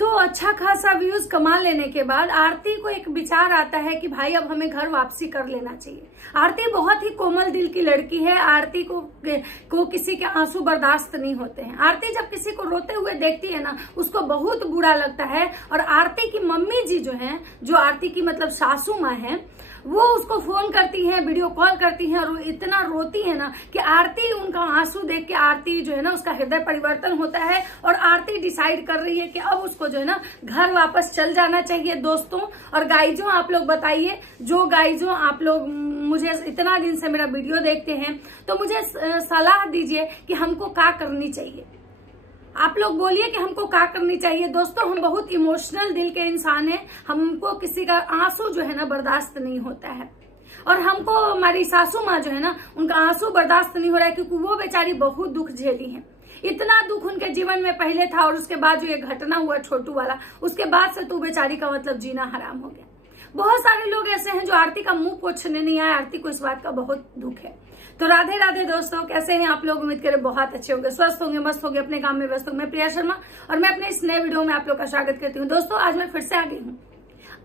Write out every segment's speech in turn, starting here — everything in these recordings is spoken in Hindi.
तो अच्छा खासा व्यूज कमा लेने के बाद आरती को एक विचार आता है कि भाई अब हमें घर वापसी कर लेना चाहिए। आरती बहुत ही कोमल दिल की लड़की है। आरती को किसी के आंसू बर्दाश्त नहीं होते हैं। आरती जब किसी को रोते हुए देखती है ना, उसको बहुत बुरा लगता है। और आरती की मम्मी जी जो है, जो आरती की मतलब सासू माँ है, वो उसको फोन करती है, वीडियो कॉल करती है और इतना रोती है ना कि आरती उनका आंसू देख के आरती जो है ना, उसका हृदय परिवर्तन होता है और आरती डिसाइड कर रही है कि अब उसको जो है ना घर वापस चल जाना चाहिए दोस्तों। और गाइजों आप लोग बताइए, जो गाइजों आप लोग मुझे इतना दिन से मेरा वीडियो देखते हैं, तो मुझे सलाह दीजिए कि हमको क्या करनी चाहिए। आप लोग बोलिए कि हमको क्या करनी चाहिए। दोस्तों, हम बहुत इमोशनल दिल के इंसान हैं। हमको किसी का आंसू जो है ना बर्दाश्त नहीं होता है। और हमको हमारी सासू माँ जो है ना, उनका आंसू बर्दाश्त नहीं हो रहा है, क्योंकि वो बेचारी बहुत दुख झेली है। इतना दुख उनके जीवन में पहले था और उसके बाद जो ये घटना हुआ छोटू वाला, उसके बाद से तो बेचारी का मतलब जीना हराम हो गया। बहुत सारे लोग ऐसे हैं जो आरती का मुंह पोछने नहीं आए। आरती को इस बात का बहुत दुख है। तो राधे राधे दोस्तों, कैसे हैं आप लोग? उम्मीद करें बहुत अच्छे होंगे, स्वस्थ होंगे, मस्त होंगे, अपने काम में व्यस्त होंगे। मैं प्रिया शर्मा और मैं अपने इस नए वीडियो में आप लोग का स्वागत करती हूँ। दोस्तों, आज मैं फिर से आ गई हूँ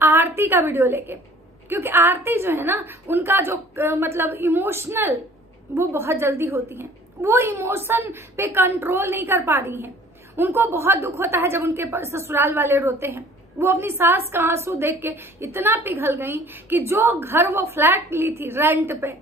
आरती का वीडियो लेके, क्योंकि आरती जो है ना, उनका जो मतलब इमोशनल वो बहुत जल्दी होती है। वो इमोशन पे कंट्रोल नहीं कर पा रही है। उनको बहुत दुख होता है जब उनके ससुराल वाले रोते हैं। वो अपनी सास का आंसू देख के इतना पिघल गई कि जो घर वो फ्लैट ली थी रेंट पे,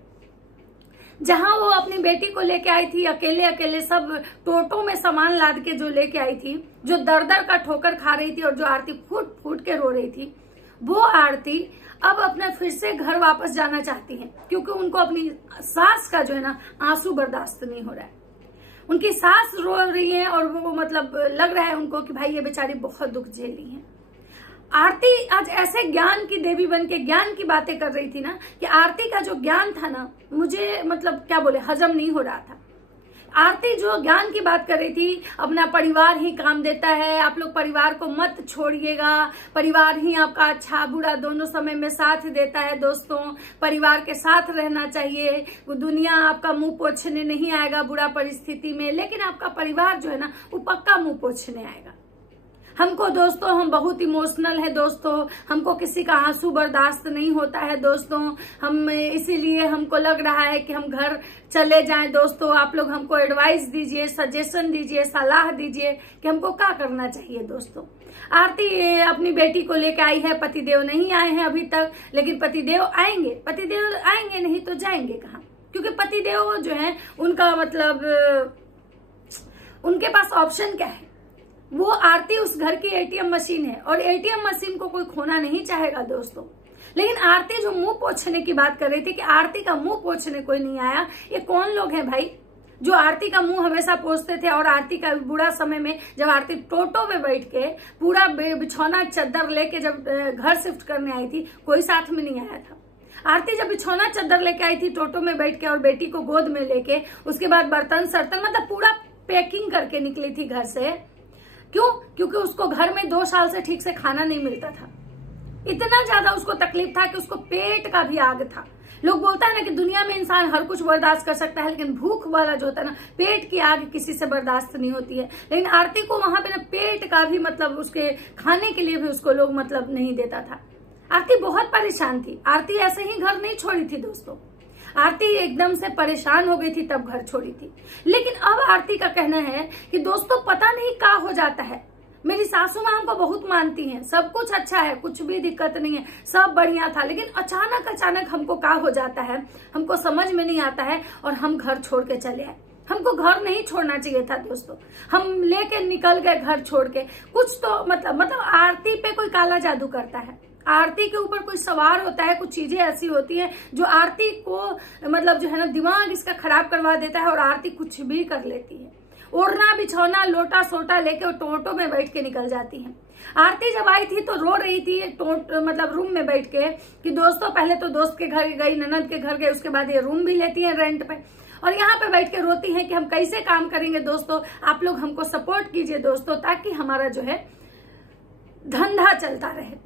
जहां वो अपनी बेटी को लेके आई थी, अकेले अकेले सब टोटो में सामान लाद के जो लेके आई थी, जो दर दर का ठोकर खा रही थी और जो आरती फूट फूट के रो रही थी, वो आरती अब अपना फिर से घर वापस जाना चाहती है, क्योंकि उनको अपनी सास का जो है ना आंसू बर्दाश्त नहीं हो रहा है। उनकी सास रो रही है और वो मतलब लग रहा है उनको कि भाई ये बेचारी बहुत दुख झेली है। आरती आज ऐसे ज्ञान की देवी बन के ज्ञान की बातें कर रही थी ना, कि आरती का जो ज्ञान था ना, मुझे मतलब क्या बोले, हजम नहीं हो रहा था। आरती जो ज्ञान की बात कर रही थी, अपना परिवार ही काम देता है, आप लोग परिवार को मत छोड़िएगा, परिवार ही आपका अच्छा बुरा दोनों समय में साथ देता है। दोस्तों, परिवार के साथ रहना चाहिए। वो दुनिया आपका मुंह पोछने नहीं आएगा बुरा परिस्थिति में, लेकिन आपका परिवार जो है ना, वो पक्का मुंह पोछने आएगा। हमको दोस्तों, हम बहुत इमोशनल है दोस्तों, हमको किसी का आंसू बर्दाश्त नहीं होता है दोस्तों। हम इसीलिए हमको लग रहा है कि हम घर चले जाएं। दोस्तों, आप लोग हमको एडवाइस दीजिए, सजेशन दीजिए, सलाह दीजिए कि हमको क्या करना चाहिए। दोस्तों, आरती अपनी बेटी को लेके आई है, पतिदेव नहीं आए हैं अभी तक, लेकिन पतिदेव आएंगे। पतिदेव आएंगे नहीं तो जाएंगे कहाँ? क्योंकि पतिदेव जो है उनका मतलब उनके पास ऑप्शन क्या है? वो आरती उस घर की एटीएम मशीन है और एटीएम मशीन को कोई खोना नहीं चाहेगा दोस्तों। लेकिन आरती जो मुंह पोछने की बात कर रही थी कि आरती का मुंह पोछने कोई नहीं आया, ये कौन लोग हैं भाई जो आरती का मुंह हमेशा पोछते थे? और आरती का बुरा समय में जब आरती टोटो में बैठ के पूरा बिछौना चद्दर लेके जब घर शिफ्ट करने आई थी, कोई साथ में नहीं आया था। आरती जब बिछौना चद्दर लेके आई थी टोटो में बैठ के और बेटी को गोद में लेके, उसके बाद बर्तन सर्तन मतलब पूरा पैकिंग करके निकली थी घर से। क्यों? क्योंकि उसको घर में 2 साल से ठीक से खाना नहीं मिलता था। इतना ज्यादा उसको तकलीफ था कि उसको पेट का भी आग था। लोग बोलता है ना कि दुनिया में इंसान हर कुछ बर्दाश्त कर सकता है, लेकिन भूख वाला जो होता है ना, पेट की आग किसी से बर्दाश्त नहीं होती है। लेकिन आरती को वहां पे ना पेट का भी मतलब उसके खाने के लिए भी उसको लोग मतलब नहीं देता था। आरती बहुत परेशान थी। आरती ऐसे ही घर नहीं छोड़ी थी दोस्तों। आरती एकदम से परेशान हो गई थी तब घर छोड़ी थी। लेकिन अब आरती का कहना है कि दोस्तों पता नहीं क्या हो जाता है, मेरी सासू माँ हमको बहुत मानती हैं, सब कुछ अच्छा है, कुछ भी दिक्कत नहीं है, सब बढ़िया था, लेकिन अचानक हमको क्या हो जाता है, हमको समझ में नहीं आता है और हम घर छोड़ के चले आए। हमको घर नहीं छोड़ना चाहिए था दोस्तों, हम लेके निकल गए घर छोड़ के। कुछ तो मतलब आरती पे कोई काला जादू करता है, आरती के ऊपर कोई सवार होता है, कुछ चीजें ऐसी होती हैं जो आरती को मतलब जो है ना दिमाग इसका खराब करवा देता है और आरती कुछ भी कर लेती है। ओढ़ना बिछौना लोटा सोटा लेके टोटो में बैठ के निकल जाती है। आरती जब आई थी तो रो रही थी मतलब रूम में बैठ के कि दोस्तों पहले तो दोस्त के घर गई, ननद के घर गए, उसके बाद ये रूम भी लेती है रेंट पे और यहाँ पे बैठ के रोती है कि हम कैसे काम करेंगे। दोस्तों, आप लोग हमको सपोर्ट कीजिए दोस्तों, ताकि हमारा जो है धंधा चलता रहे।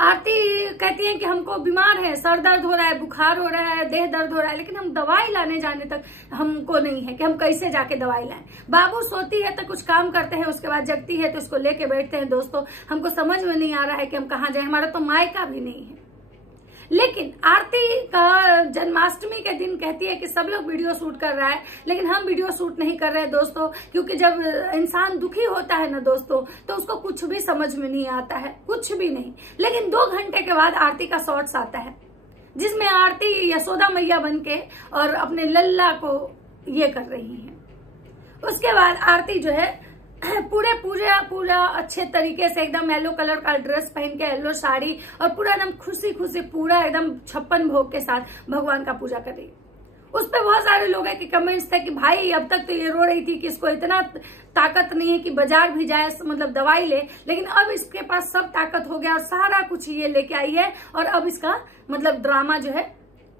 आरती कहती है कि हमको बीमार है, सर दर्द हो रहा है, बुखार हो रहा है, देह दर्द हो रहा है, लेकिन हम दवाई लाने जाने तक हमको नहीं है कि हम कैसे जाके दवाई लाएं। बाबू सोती है तो कुछ काम करते हैं, उसके बाद जगती है तो इसको लेके बैठते हैं। दोस्तों हमको समझ में नहीं आ रहा है कि हम कहाँ जाए, हमारा तो मायका भी नहीं है। लेकिन आरती का जन्माष्टमी के दिन कहती है कि सब लोग वीडियो शूट कर रहा है, लेकिन हम वीडियो शूट नहीं कर रहे हैं दोस्तों, क्योंकि जब इंसान दुखी होता है ना दोस्तों, तो उसको कुछ भी समझ में नहीं आता है, कुछ भी नहीं। लेकिन 2 घंटे के बाद आरती का शॉर्ट्स आता है, जिसमें आरती यशोदा मैया बनके और अपने लल्ला को ये कर रही है। उसके बाद आरती जो है पूरा अच्छे तरीके से एकदम येलो कलर का ड्रेस पहन के, येलो साड़ी, और पूरा एकदम खुशी खुशी पूरा एकदम 56 भोग के साथ भगवान का पूजा कर रही है। उस पे बहुत सारे लोग हैं कि कमेंट्स थे कि भाई अब तक तो ये रो रही थी कि इसको इतना ताकत नहीं है कि बाजार भी जाए, मतलब दवाई ले, लेकिन अब इसके पास सब ताकत हो गया और सारा कुछ ये लेके आई है, और अब इसका मतलब ड्रामा जो है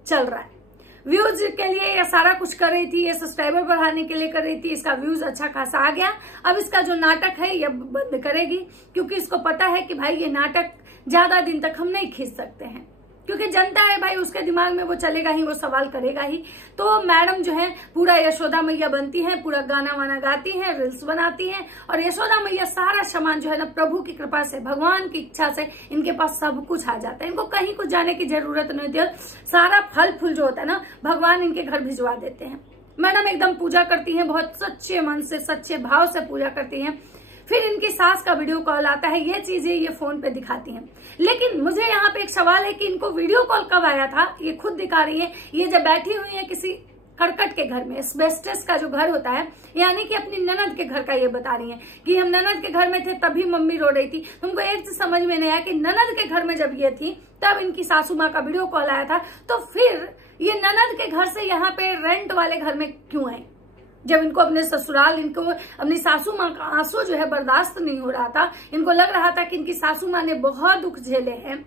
चल रहा है। व्यूज के लिए ये सारा कुछ कर रही थी, ये सब्सक्राइबर बढ़ाने के लिए कर रही थी, इसका व्यूज अच्छा खासा आ गया। अब इसका जो नाटक है ये बंद करेगी, क्योंकि इसको पता है कि भाई ये नाटक ज्यादा दिन तक हम नहीं खींच सकते हैं, क्योंकि जनता है भाई, उसके दिमाग में वो चलेगा ही, वो सवाल करेगा ही। तो मैडम जो है पूरा यशोदा मैया बनती है, पूरा गाना वाना गाती है, रील्स बनाती है, और यशोदा मैया सारा सामान जो है ना प्रभु की कृपा से, भगवान की इच्छा से इनके पास सब कुछ आ जाता है। इनको कहीं कुछ जाने की जरूरत नहीं होती है, सारा फल फूल जो होता है ना भगवान इनके घर भिजवा देते हैं। मैडम एकदम पूजा करती है, बहुत सच्चे मन से सच्चे भाव से पूजा करती है। फिर इनकी सास का वीडियो कॉल आता है, ये चीजें ये फोन पे दिखाती हैं। लेकिन मुझे यहाँ पे एक सवाल है कि इनको वीडियो कॉल कब आया था, ये खुद दिखा रही है। ये जब बैठी हुई है किसी करकट के घर में, एस्बेस्टस का जो घर होता है, यानी कि अपनी ननद के घर का ये बता रही है कि हम ननद के घर में थे तभी मम्मी रो रही थी। तुमको एक चीज समझ में नहीं आया कि ननद के घर में जब ये थी तब इनकी सासू माँ का वीडियो कॉल आया था, तो फिर ये ननद के घर से यहाँ पे रेंट वाले घर में क्यों आए? जब इनको अपने ससुराल, इनको अपनी सासू माँ का आंसू जो है बर्दाश्त नहीं हो रहा था, इनको लग रहा था कि इनकी सासू माँ ने बहुत दुख झेले हैं,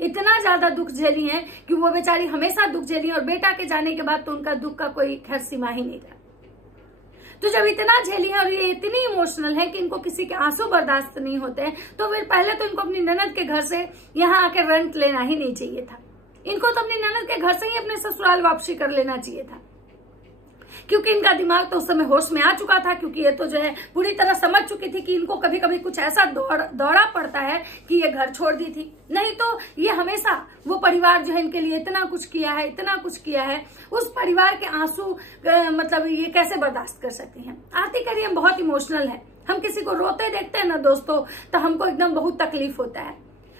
इतना ज्यादा दुख झेली हैं कि वो बेचारी हमेशा दुख झेली, और बेटा के जाने के बाद तो उनका दुख का कोई खैर सीमा ही नहीं था। तो जब इतना झेली है और ये इतनी इमोशनल है कि इनको किसी के आंसू बर्दाश्त नहीं होते हैं, तो फिर पहले तो इनको अपनी ननद के घर से यहाँ आके रेंट लेना ही नहीं चाहिए था। इनको तो अपनी ननद के घर से ही अपने ससुराल वापसी कर लेना चाहिए था, क्योंकि इनका दिमाग तो उस समय होश में आ चुका था, क्योंकि ये तो जो है पूरी तरह समझ चुकी थी कि इनको कभी कभी कुछ ऐसा दौड़ा पड़ता है कि ये घर छोड़ दी थी। नहीं तो ये हमेशा वो परिवार जो है इनके लिए इतना कुछ किया है, इतना कुछ किया है, उस परिवार के आंसू मतलब ये कैसे बर्दाश्त कर सकती हैं। आरती कह रही है बहुत इमोशनल है, हम किसी को रोते देखते हैं ना दोस्तों तो हमको एकदम बहुत तकलीफ होता है।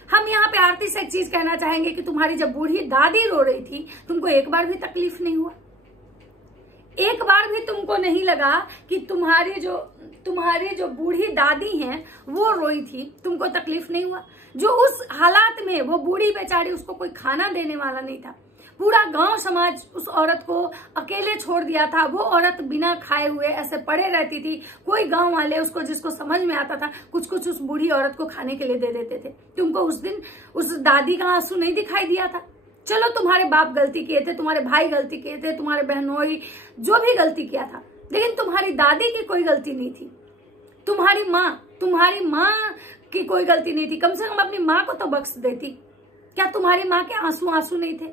हम यहाँ पे आरती से एक चीज कहना चाहेंगे कि तुम्हारी जब बूढ़ी दादी रो रही थी, तुमको एक बार भी तकलीफ नहीं हुआ? एक बार भी तुमको नहीं लगा कि तुम्हारी जो बूढ़ी दादी हैं वो रोई थी, तुमको तकलीफ नहीं हुआ? जो उस हालात में वो बूढ़ी बेचारी, उसको कोई खाना देने वाला नहीं था, पूरा गांव समाज उस औरत को अकेले छोड़ दिया था, वो औरत बिना खाए हुए ऐसे पड़े रहती थी। कोई गांव वाले उसको, जिसको समझ में आता था, कुछ कुछ उस बूढ़ी औरत को खाने के लिए दे देते थे। तुमको उस दिन उस दादी का आंसू नहीं दिखाई दिया था? चलो तुम्हारे बाप गलती किए थे, तुम्हारे भाई गलती किए थे, तुम्हारे बहनोई जो भी गलती किया था, लेकिन तुम्हारी दादी की कोई गलती नहीं थी। तुम्हारी माँ की कोई गलती नहीं थी, कम से कम अपनी माँ को तो बख्श देती। क्या तुम्हारी माँ के आंसू नहीं थे?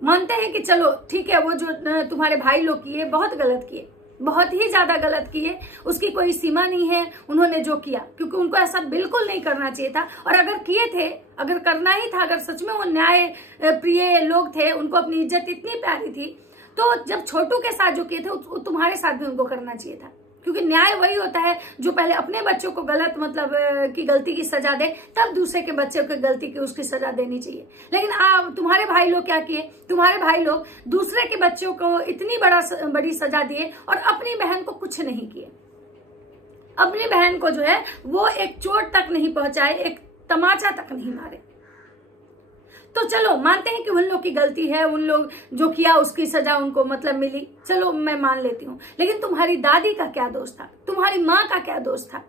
मानते हैं कि चलो ठीक है, वो जो तुम्हारे भाई लोग किए बहुत गलत किए, बहुत ही ज्यादा गलत किए, उसकी कोई सीमा नहीं है उन्होंने जो किया, क्योंकि उनको ऐसा बिल्कुल नहीं करना चाहिए था। और अगर किए थे, अगर करना ही था, अगर सच में वो न्याय प्रिय लोग थे, उनको अपनी इज्जत इतनी प्यारी थी, तो जब छोटू के साथ जो किए थे तुम्हारे साथ भी उनको करना चाहिए था। क्योंकि न्याय वही होता है जो पहले अपने बच्चों को गलत मतलब की गलती की सजा दे, तब दूसरे के बच्चे को गलती की उसकी सजा देनी चाहिए। लेकिन तुम्हारे भाई लोग क्या किए? तुम्हारे भाई लोग दूसरे के बच्चों को इतनी बड़ी सजा दिए और अपनी बहन को कुछ नहीं किए। अपनी बहन को जो है वो एक चोट तक नहीं पहुंचाए, एक तमाचा तक नहीं मारे। तो चलो मानते हैं कि उन लोग की गलती है, उन लोग जो किया उसकी सजा उनको मतलब मिली, चलो मैं मान लेती हूँ। लेकिन तुम्हारी दादी का क्या दोष था? तुम्हारी माँ का क्या दोष था?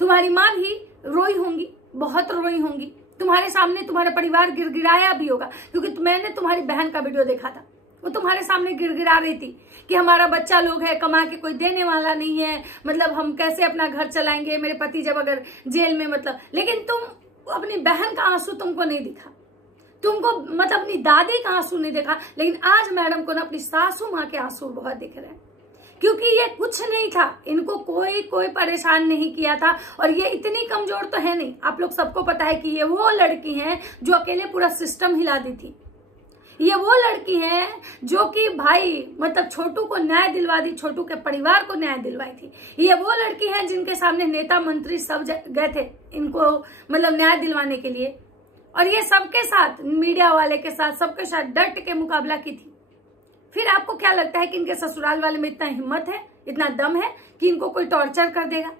तुम्हारी माँ भी रोई होंगी, बहुत रोई होंगी, तुम्हारे सामने तुम्हारा परिवार गिड़गिड़ाया भी होगा, क्योंकि मैंने तुम्हारी बहन का वीडियो देखा था, वो तुम्हारे सामने गिड़गिड़ा रही थी कि हमारा बच्चा लोग है, कमा के कोई देने वाला नहीं है, मतलब हम कैसे अपना घर चलाएंगे, मेरे पति जब अगर जेल में, मतलब। लेकिन तुम अपनी बहन का आंसू तुमको नहीं दिखा, तुमको मतलब अपनी दादी का आंसू नहीं देखा। लेकिन आज मैडम को ना अपनी सासू माँ के आंसू बहुत दिख रहे हैं, क्योंकि ये कुछ नहीं था, इनको कोई परेशान नहीं किया था। और ये इतनी कमजोर तो है नहीं, आप लोग सबको पता है कि ये वो लड़की है जो अकेले पूरा सिस्टम हिला दी थी। ये वो लड़की है जो कि भाई मतलब छोटू को न्याय दिलवा दी, छोटू के परिवार को न्याय दिलवाई थी। ये वो लड़की है जिनके सामने नेता मंत्री सब गए थे इनको मतलब न्याय दिलवाने के लिए, और ये सबके साथ, मीडिया वाले के साथ, सबके साथ डट के मुकाबला की थी। फिर आपको क्या लगता है कि इनके ससुराल वाले में इतना हिम्मत है, इतना दम है कि इनको कोई टॉर्चर कर देगा?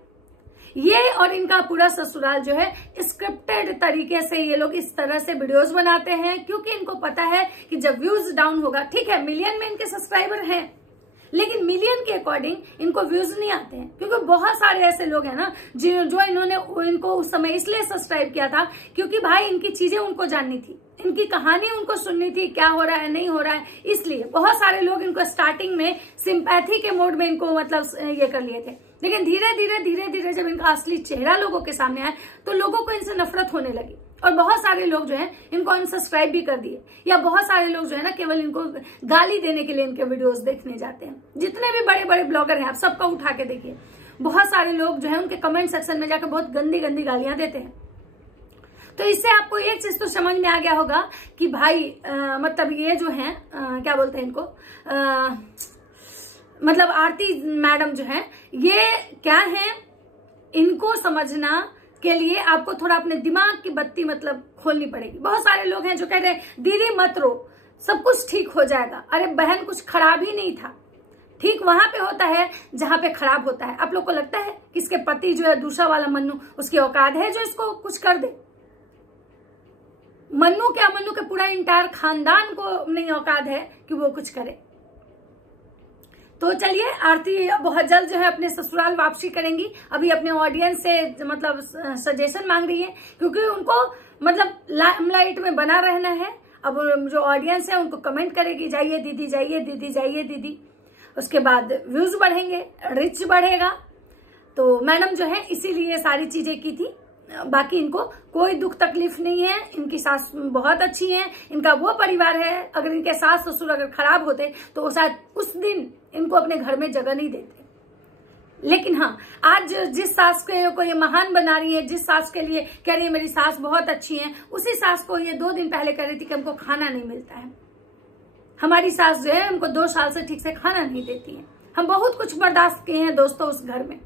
ये और इनका पूरा ससुराल जो है स्क्रिप्टेड तरीके से ये लोग इस तरह से वीडियोस बनाते हैं, क्योंकि इनको पता है कि जब व्यूज डाउन होगा, ठीक है मिलियन में इनके सब्सक्राइबर हैं, लेकिन मिलियन के अकॉर्डिंग इनको व्यूज नहीं आते हैं, क्योंकि बहुत सारे ऐसे लोग हैं ना जो इन्होंने इनको उस समय इसलिए सब्सक्राइब किया था क्योंकि भाई इनकी चीजें उनको जाननी थी, इनकी कहानी उनको सुननी थी, क्या हो रहा है नहीं हो रहा है। इसलिए बहुत सारे लोग इनको स्टार्टिंग में सिंपैथी के मोड में इनको मतलब ये कर लिए थे, लेकिन धीरे धीरे जब इनका असली चेहरा लोगों के सामने आया तो लोगों को इनसे नफरत होने लगी, और बहुत सारे लोग जो है इनको अनसब्सक्राइब भी कर दिए, या बहुत सारे लोग जो है ना केवल इनको गाली देने के लिए इनके वीडियोस देखने जाते हैं। जितने भी बड़े बड़े ब्लॉगर हैं आप सबका उठा के देखिए, बहुत सारे लोग जो है उनके कमेंट सेक्शन में जाकर बहुत गंदी गंदी गालियां देते हैं। तो इससे आपको एक चीज तो समझ में आ गया होगा कि भाई मतलब ये जो है क्या बोलते हैं इनको, मतलब आरती मैडम जो है ये क्या है, इनको समझना के लिए आपको थोड़ा अपने दिमाग की बत्ती मतलब खोलनी पड़ेगी। बहुत सारे लोग हैं जो कह रहे हैं दीदी मत रो, सब कुछ ठीक हो जाएगा। अरे बहन कुछ खराब ही नहीं था, ठीक वहां पे होता है जहां पे खराब होता है। आप लोग को लगता है कि इसके पति जो है दूसरा वाला मन्नू, उसकी औकात है जो इसको कुछ कर दे? मन्नू क्या, मन्नू के पूरा इंटायर खानदान को नहीं औकात है कि वो कुछ करे। तो चलिए आरती बहुत जल्द जो है अपने ससुराल वापसी करेंगी। अभी अपने ऑडियंस से मतलब सजेशन मांग रही है, क्योंकि उनको मतलब लाइमलाइट में बना रहना है। अब जो ऑडियंस है उनको कमेंट करेगी जाइए दीदी, जाइए दीदी, जाइए दीदी, उसके बाद व्यूज बढ़ेंगे, रिच बढ़ेगा। तो मैडम जो है इसीलिए सारी चीजें की थी, बाकी इनको कोई दुख तकलीफ नहीं है। इनकी सास बहुत अच्छी है, इनका वो परिवार है। अगर इनके सास ससुर अगर खराब होते तो शायद उस दिन इनको अपने घर में जगह नहीं देते। लेकिन हाँ, आज जिस सास को ये महान बना रही है, जिस सास के लिए कह रही है मेरी सास बहुत अच्छी है, उसी सास को ये 2 दिन पहले कह रही थी कि हमको खाना नहीं मिलता है। हमारी सास जो है हमको 2 साल से ठीक से खाना नहीं देती है। हम बहुत कुछ बर्दाश्त किए हैं दोस्तों उस घर में।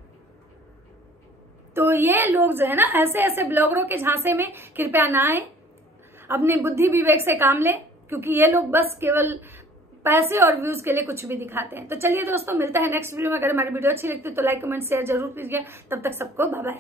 तो ये लोग जो है ना ऐसे ऐसे ब्लॉगरों के झांसे में कृपया ना आए, अपनी बुद्धि विवेक से काम लें, क्योंकि ये लोग बस केवल पैसे और व्यूज के लिए कुछ भी दिखाते हैं। तो चलिए दोस्तों, मिलता है नेक्स्ट वीडियो में। अगर हमारी वीडियो अच्छी लगती है तो लाइक कमेंट शेयर जरूर कीजिए। तब तक सबको बाय बाय।